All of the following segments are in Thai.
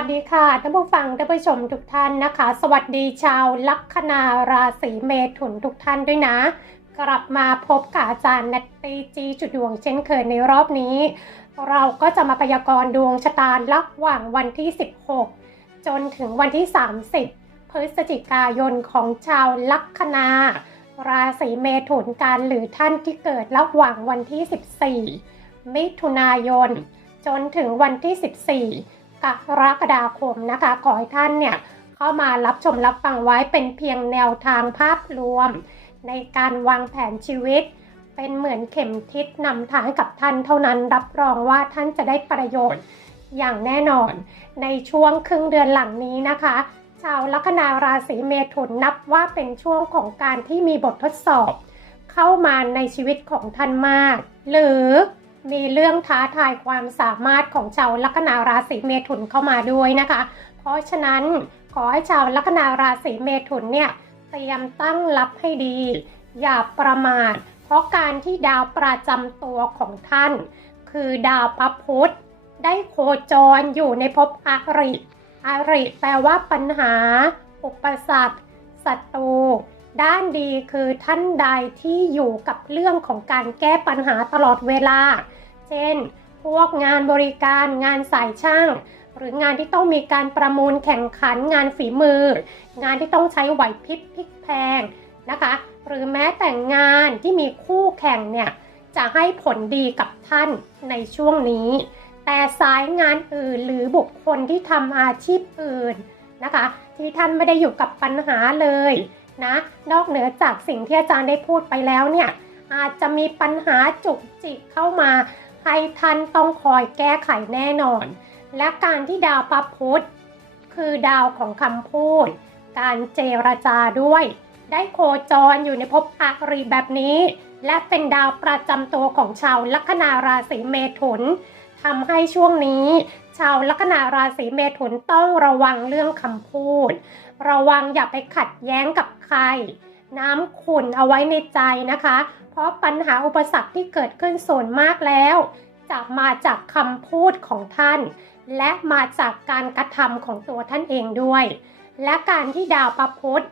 วัสดีค่ะท่านผู้ฟังท่านผู้ชมทุกท่านนะคะ สวัสดีชาวลัคนาราศีเมถุนทุกท่านด้วยนะ กลับมาพบกับอาจารย์นัตตีจีจุดดวงเช่นเคยในรอบนี้ เราก็จะมาพยากรณ์ดวงชะตาระหว่างวันที่ 16 จนถึงวันที่ 30 พฤศจิกายนของชาวลัคนา ราศีเมถุนกันหรือท่านที่เกิดระหว่างวันที่ 14 มิถุนายน จนถึงวันที่ 14 กรกฎาคมนะคะ ขอให้ท่านเนี่ยเข้ามารับชมรับฟังไว้เป็นเพียงแนวทางภาพรวม ในการวางแผนชีวิต เป็นเหมือนเข็มทิศนำทางให้กับท่านเท่านั้นรับรองว่าท่านจะได้ประโยชน์อย่างแน่นอน ในช่วงครึ่งเดือนหลังนี้นะคะ ชาวลัคนาราศีเมถุนนับว่าเป็นช่วงของการที่มีบททดสอบ เข้ามาในชีวิตของท่านมาก หรือ มีเรื่องท้าทายความสามารถของชาวลัคนาราศีเมถุนเข้ามาด้วยนะคะ เพราะฉะนั้นขอให้ชาวลัคนาราศีเมถุนเนี่ยเตรียมตั้งรับให้ดี อย่าประมาท เพราะการที่ดาวประจำตัวของท่าน คือดาวพระพุธได้โคจรอยู่ในภพอริอริแปลว่าปัญหา อุปสรรคศัตรูด้านดีคือท่านใดที่อยู่กับเรื่องของการแก้ปัญหาตลอดเวลา เช่น พวกงานบริการงานสายช่าง หรืองานที่ต้องมีการประมูลแข่งขันงานฝีมือ งานที่ต้องใช้ไหวพริบพลิกแพงนะคะ หรือแม้แต่งานที่มีคู่แข่งเนี่ยจะให้ผลดีกับท่านในช่วงนี้ แต่สายงานอื่นหรือบุคคลที่ทำอาชีพอื่นนะคะ ที่ท่านไม่ได้อยู่กับปัญหาเลยนะนอกเหนือจากสิ่งที่อาจารย์ได้พูดไปแล้วเนี่ยอาจจะมีปัญหาจุกจิกเข้ามา ให้ท่านต้องคอยแก้ไขแน่นอน และการที่ดาวพระพุธคือดาวของคำพูด การเจรจาด้วย ได้โคจรอยู่ในภพอริแบบนี้ และเป็นดาวประจำตัวของชาวลัคนาราศีเมถุนทำให้ช่วงนี้ ชาวลัคนาราศีเมถุนต้องระวังเรื่องคำพูด ระวังอย่าไปขัดแย้งกับใคร น้ำขุ่นเอาไว้ในใจนะคะเพ ราะปัญหาอุปสรรคที่เกิดขึ้นส่วนมากแล้ว จะมาจากคำพูดของท่าน และมาจากการกระทำของตัวท่านเองด้วย และการที่ดาวพระพุธ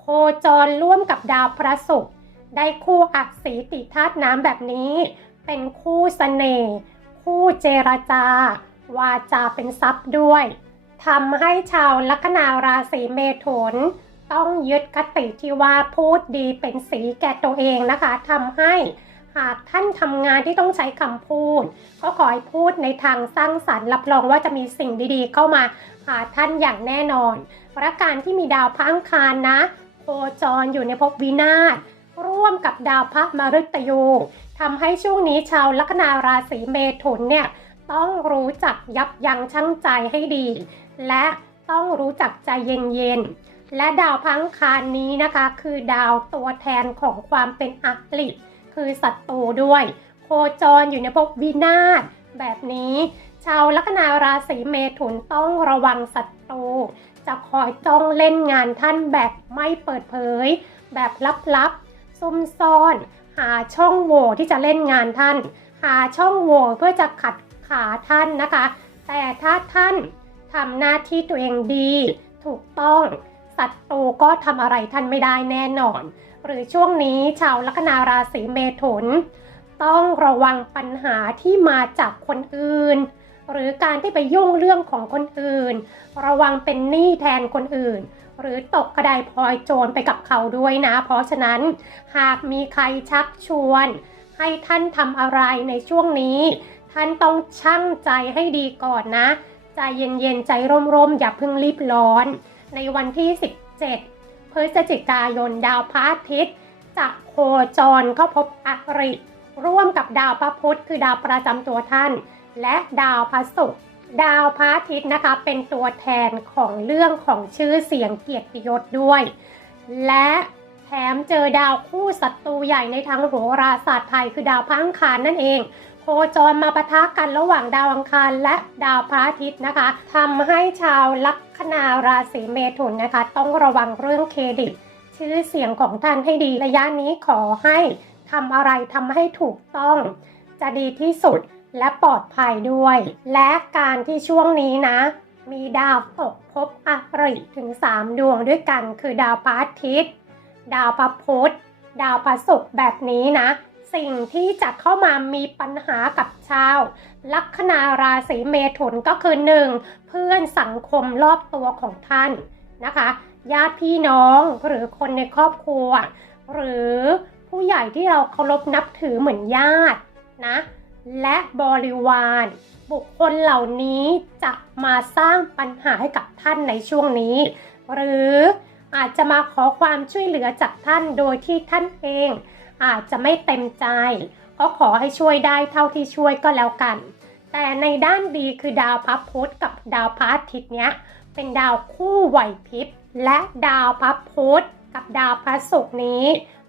โคจรร่วมกับดาวพระศุกร์ได้คู่อักษีติธาตุน้ำแบบนี้ เป็นคู่เสน่ห์คู่เจรจา วาจาเป็นทรัพย์ด้วยทำให้ชาวลัคนาราศีเมถุน ต้องยึดคติที่ว่าพูดดีเป็นสีแก่ตัวเองนะคะทำให้หากท่านทำงานที่ต้องใช้คำพูด ก็ขอให้พูดในทางสร้างสรรค์รับรองว่าจะมีสิ่งดีๆ เข้ามาหาท่านอย่างแน่นอนและการที่มีดาวพังคารนะโคจรอยู่ในภพวินาศร่วมกับดาวพระมฤตยูทำให้ช่วงนี้ชาวลัคนาราศีเมถุนเนี่ยต้องรู้จักยับยั้งชั่งใจให้ดี และต้องรู้จักใจเย็นๆ และดาวพังคารนี้นะคะ คือดาวตัวแทนของความเป็นอริคือศัตรูด้วย โคจรอยู่ในภพวินาศแบบนี้ ชาวลัคนาราศีเมถุนต้องระวังศัตรูจะคอยจ้องเล่นงานท่านแบบไม่เปิดเผย แบบลับๆซุ่มซ่อน หาช่องโหว่ที่จะเล่นงานท่าน หาช่องโหว่เพื่อจะขัดขาท่านนะคะ แต่ถ้าท่านทำหน้าที่ตัวเองดี ถูกต้อง ศัตรูก็ทำอะไรท่านไม่ได้แน่นอน หรือช่วงนี้ชาวลัคนาราศีเมถุน ต้องระวังปัญหาที่มาจากคนอื่น หรือการที่ไปยุ่งเรื่องของคนอื่น ระวังเป็นหนี้แทนคนอื่น หรือตกกระไดพลอยโจรไปกับเขาด้วยนะ เพราะฉะนั้น หากมีใครชักชวน ให้ท่านทำอะไรในช่วงนี้ ท่านต้องชั่งใจให้ดีก่อนนะใจเย็นๆใจร่มๆอย่าเพิ่งรีบร้อน ในวันที่ 17 พฤศจิกายนดาวพระอาทิตย์จะโคจรเข้าพบอริร่วมกับดาวพระพุธคือดาวประจำตัวท่าน และดาวพระศุกร์ดาวพระอาทิตย์นะคะ เป็นตัวแทนของเรื่องของชื่อเสียงเกียรติยศด้วย และแถมเจอดาวคู่ศัตรูใหญ่ในทางโหราศาสตร์ไทยคือดาวพังคารนั่นเอง โคจรมาปะทะกันระหว่างดาวอังคารและดาวพระอาทิตย์นะคะทำให้ชาวลัคนาราศีเมถุนนะคะ ต้องระวังเรื่องเครดิต ชื่อเสียงของท่านให้ดีระยะนี้ขอให้ทำอะไรทำให้ถูกต้อง จะดีที่สุดและปลอดภัยด้วย และการที่ช่วงนี้นะ มีดาวตกภพอริถึง 3 ดวงด้วยกัน คือดาวพระอาทิตย์ ดาวพระพุธดาวพระศุกร์แบบนี้นะ สิ่งที่จะเข้ามามีปัญหากับชาว ลัคนาราศีเมถุนก็คือ 1. เพื่อนสังคมรอบตัวของท่านนะคะญาติพี่น้องหรือคนในครอบครัว หรือผู้ใหญ่ที่เราเคารพนับถือเหมือนญาตินะและบริวาร บุคคลเหล่านี้จะมาสร้างปัญหาให้กับท่านในช่วงนี้ หรืออาจจะมาขอความช่วยเหลือจากท่านโดยที่ท่านเอง อาจจะไม่เต็มใจก็ขอให้ช่วยได้เท่าที่ช่วยก็แล้วกัน แต่ในด้านดีคือดาวพระพุธกับดาวพระอาทิตย์เนี้ยเป็นดาวคู่ไหวพริบและดาวพระพุธกับดาวพระศุกร์นี้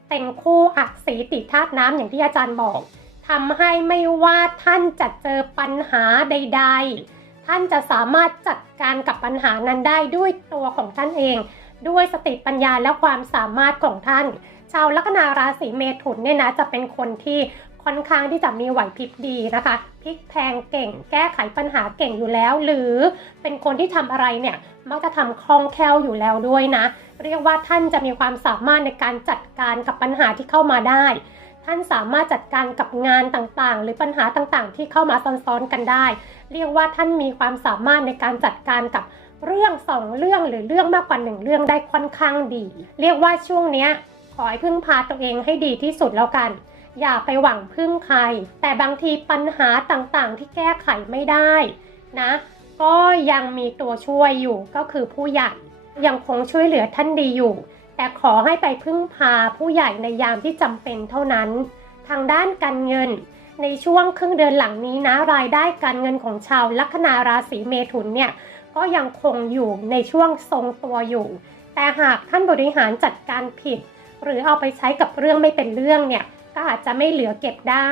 เป็นคู่อักสีติธาตุน้ำอย่างที่อาจารย์บอกทำให้ไม่ว่าท่านจะเจอปัญหาใด ๆ ท่านจะสามารถจัดการกับปัญหานั้นได้ด้วยตัวของท่านเอง ด้วยสติปัญญาและความสามารถของท่าน ชาวลัคนาราศีเมถุนเนี่ยนะจะเป็นคนที่ค่อนข้างที่จะมีไหวพริบดีนะคะพลิกแพงเก่ง แก้ไขปัญหาเก่งอยู่แล้ว หรือเป็นคนที่ทำอะไรเนี่ยมักจะทำคล่องแคล่วอยู่แล้วด้วยนะ เรียกว่าท่านจะมีความสามารถในการจัดการกับปัญหาที่เข้ามาได้ ท่านสามารถจัดการกับงานต่างๆ หรือปัญหาต่างๆ ที่เข้ามาซ้อนๆกันได้ เรียกว่าท่านมีความสามารถในการจัดการกับเรื่องสองเรื่องหรือเรื่องมากกว่าหนึ่งเรื่องได้ค่อนข้างดี เรียกว่าช่วงเนี้ย ขอให้พึ่งพาตัวเองให้ดีที่สุดแล้วกัน อย่าไปหวังพึ่งใคร แต่บางทีปัญหาต่างๆ ที่แก้ไขไม่ได้นะ ก็ยังมีตัวช่วยอยู่ก็คือผู้ใหญ่ ยังคงช่วยเหลือท่านดีอยู่ แต่ขอให้ไปพึ่งพาผู้ใหญ่ในยามที่จำเป็นเท่านั้น ทางด้านการเงิน ในช่วงครึ่งเดือนหลังนี้นะ รายได้การเงินของชาวลัคนาราศีเมถุนเนี่ยก็ยังคงอยู่ในช่วงทรงตัวอยู่ แต่หากท่านบริหารจัดการผิด หรือเอาไปใช้กับเรื่องไม่เป็นเรื่องเนี่ยก็อาจจะไม่เหลือเก็บได้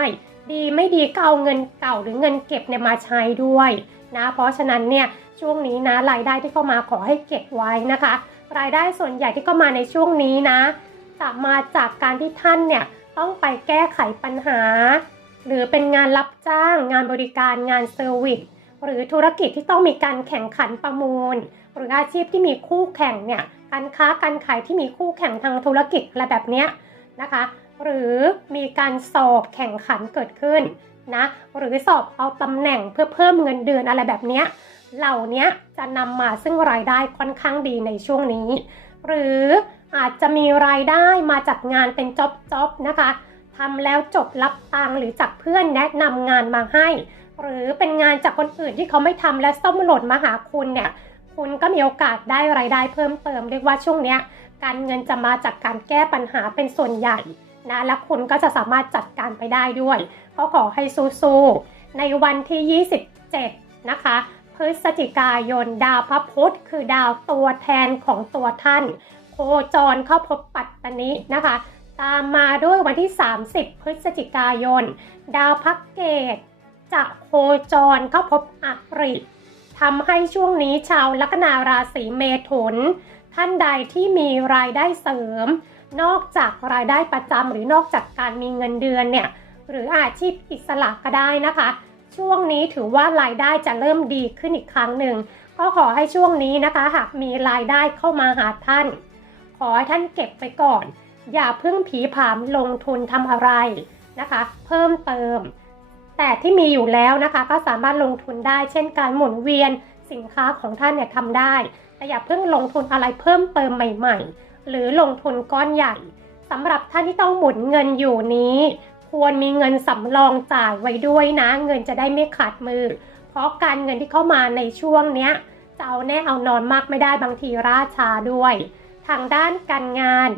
ดีไม่ดีก็เอาเงินเก่าหรือเงินเก็บเนี่ยมาใช้ด้วยนะเพราะฉะนั้นเนี่ยช่วงนี้นะรายได้ที่เข้ามาขอให้เก็บไว้นะคะ รายได้ส่วนใหญ่ที่เข้ามาในช่วงนี้นะ จะมาจากการที่ท่านเนี่ยต้องไปแก้ไขปัญหา หรือเป็นงานรับจ้าง งานบริการงานเซอร์วิสหรือธุรกิจที่ต้องมีการแข่งขันประมูล หรืออาชีพที่มีคู่แข่งเนี่ย การค้าการขายที่มีคู่แข่งทางธุรกิจอะไรแบบนี้นะคะ หรือมีการสอบแข่งขันเกิดขึ้นนะหรือสอบเอาตำแหน่งเพื่อเพิ่มเงินเดือนอะไรแบบนี้เหล่านี้จะนำมาซึ่งรายได้ค่อนข้างดีในช่วงนี้ หรืออาจจะมีรายได้มาจากงานเป็นจ็อบจ็อบนะคะทำแล้วจบรับตังหรือจากเพื่อนแนะนำงานมาให้ หรือเป็นงานจากคนอื่นที่เขาไม่ทำและส้มหล่นมาหาคุณเนี่ย คุณก็มีโอกาสได้รายได้เพิ่มเติม เรียกว่าช่วงเนี้ยการเงินจะมาจากการแก้ปัญหาเป็นส่วนใหญ่นะและคุณก็จะสามารถจัดการไปได้ด้วยก็ขอให้สู้ๆในวันที่ 27 นะคะ พฤศจิกายนดาวพระพุธคือดาวตัวแทนของตัวท่าน โคจรเข้าพบปัตตนินะคะ ตามมาด้วยวันที่ 30 พฤศจิกายน ดาวพักเกตจะโคจรเข้าพบอริ ทำให้ช่วงนี้ชาวลัคนาราศีเมถุน ท่านใดที่มีรายได้เสริม นอกจากรายได้ประจำหรือนอกจากการมีเงินเดือนเนี่ยหรืออาชีพอิสระก็ได้นะคะ ช่วงนี้ถือว่ารายได้จะเริ่มดีขึ้นอีกครั้งหนึ่งก็ขอให้ช่วงนี้นะคะหากมีรายได้เข้ามาหาท่าน ขอให้ท่านเก็บไปก่อน อย่าเพิ่งผีผามลงทุนทำอะไรนะคะ เพิ่มเติม แต่ที่มีอยู่แล้วนะคะ ก็สามารถลงทุนได้ เช่นการหมุนเวียนสินค้าของท่านเนี่ยทำได้ แต่อย่าเพิ่งลงทุนอะไรเพิ่มเติมใหม่ๆ หรือลงทุนก้อนใหญ่สำหรับท่านที่ต้องหมุนเงินอยู่นี้ ควรมีเงินสำรองจ่ายไว้ด้วยนะ เงินจะได้ไม่ขาดมือ เพราะการเงินที่เข้ามาในช่วงเนี้ยจะเอาแน่เอานอนมากไม่ได้บางทีราชาด้วย ทางด้านการงาน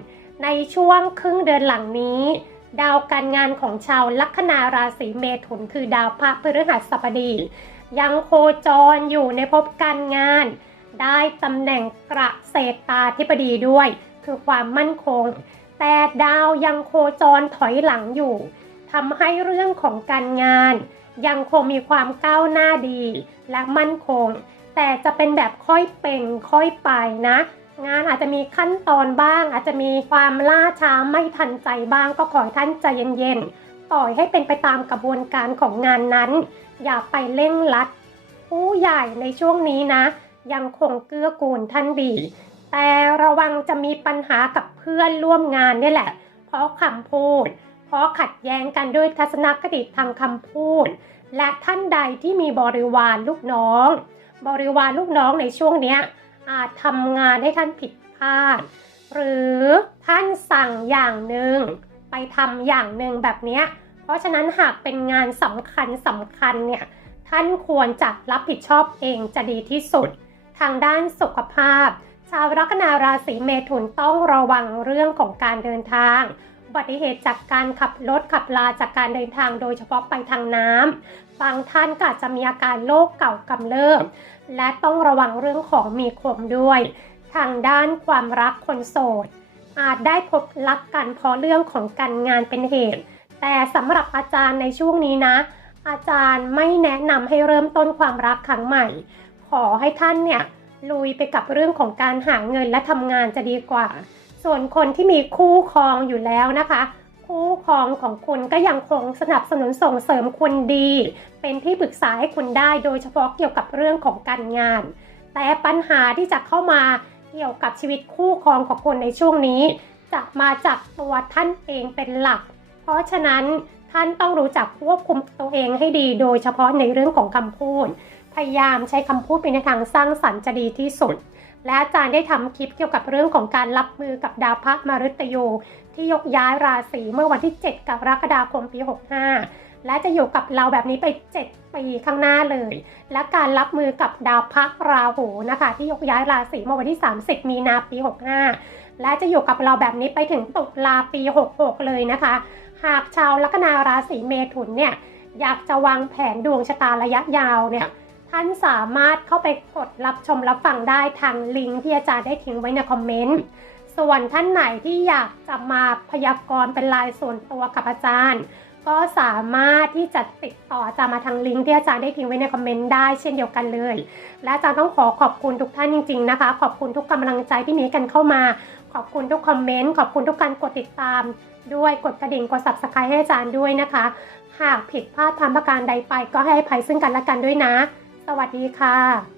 ในช่วงครึ่งเดือนหลังนี้ ดาวการงานของชาวลัคนาราศีเมถุน คือดาวพระพฤหัสบดี ยังโคจรอยู่ในภพการงาน ได้ตำแหน่งกระเกษตาธิบดีด้วย คือความมั่นคง แต่ดาวยังโคจรถอยหลังอยู่ทำให้เรื่องของการงาน ยังคงมีความก้าวหน้าดีและมั่นคง แต่จะเป็นแบบค่อยเป็นค่อยไปนะ งานอาจจะมีขั้นตอนบ้าง อาจจะมีความล่าช้าไม่ทันใจบ้างก็ขอให้ท่านใจเย็นๆปล่อยให้เป็นไปตามกระบวนการของงานนั้น อย่าไปเร่งรัด ผู้ใหญ่ในช่วงนี้นะ ยังคงเกื้อกูลท่านดี แต่ระวังจะมีปัญหากับเพื่อนร่วมงานนี่แหละ เพราะคำพูด เพราะขัดแย้งกันด้วยทัศนคติทางคำพูด และท่านใดที่มีบริวารลูกน้อง บริวารลูกน้องในช่วงเนี้ย อาจทำงานให้ท่านผิดพลาด หรือท่านสั่งอย่างหนึ่งไปทำอย่างหนึ่งแบบเนี้ยเพราะฉะนั้นหากเป็นงานสำคัญสำคัญเนี่ยท่านควรจะรับผิดชอบเองจะดีที่สุด ทางด้านสุขภาพ ชาวลัคนาราศีเมถุนต้องระวังเรื่องของการเดินทางอุ บัติเหตุจากการขับรถขับลาจากการเดินทางโดยเฉพาะไปทางน้ำบางท่านก็จจะมีอาการโรคเก่ากำเริบและต้องระวังเรื่องของมีคมด้วย ทางด้านความรักคนโสด อาจได้พบรักกันเพราะเรื่องของการงานเป็นเหตุ แต่สำหรับอาจารย์ในช่วงนี้นะ อาจารย์ไม่แนะนำให้เริ่มต้นความรักครั้งใหม่ ขอให้ท่านเนี่ยลุยไปกับเรื่องของการหาเงินและทำงานจะดีกว่า ส่วนคนที่มีคู่ครองอยู่แล้วนะคะ คู่ครองของคุณก็ยังคงสนับสนุนส่งเสริมคุณดี เป็นที่ปรึกษาให้คุณได้โดยเฉพาะเกี่ยวกับเรื่องของการงาน แต่ปัญหาที่จะเข้ามาเกี่ยวกับชีวิตคู่ครองของคุณในช่วงนี้ จะมาจากตัวท่านเองเป็นหลัก เพราะฉะนั้นท่านต้องรู้จักควบคุมตัวเองให้ดี โดยเฉพาะในเรื่องของคำพูด พยายามใช้คำพูดเป็นในทางสร้างสรรค์จะดีที่สุด และอาจารย์ได้ทำคลิปเกี่ยวกับเรื่องของการรับมือกับดาวพระมฤตยู ที่ยกย้ายราศีเมื่อวันที่ 7 กรกฎาคมปี 65 และจะอยู่กับเราแบบนี้ไป 7 ปีข้างหน้าเลย และการรับมือกับดาวพักราหูนะคะ ที่ยกย้ายราศีเมื่อวันที่ 30 มีนาปี 65 และจะอยู่กับเราแบบนี้ไปถึงตุลาปี 66 เลยนะคะ หากชาวลัคนาราศีเมถุนเนี่ยอยากจะวางแผนดวงชะตาระยะยาวเนี่ย ท่านสามารถเข้าไปกดรับชมรับฟังได้ทางลิงก์ที่อาจารย์ได้ทิ้งไว้ในคอมเมนต์ส่วนท่านไหนที่อยากจะมาพยากรณ์เป็นลายส่วนตัวกับอาจารย์ ก็สามารถที่จะติดต่ออาจารย์มาทางลิงก์ที่อาจารย์ได้ทิ้งไว้ในคอมเมนต์ได้เช่นเดียวกันเลย และอาจารย์ต้องขอขอบคุณทุกท่านจริง ๆนะคะ ขอบคุณทุกกำลังใจที่มีกันเข้ามา ขอบคุณทุกคอมเมนต์ขอบคุณทุกการกดติดตาม ด้วยกดกระดิ่งกด subscribe ให้อาจารย์ด้วยนะคะ หากผิดพลาดทำประการใดไปก็ให้อภัยซึ่งกันและกันด้วยนะ สวัสดีค่ะ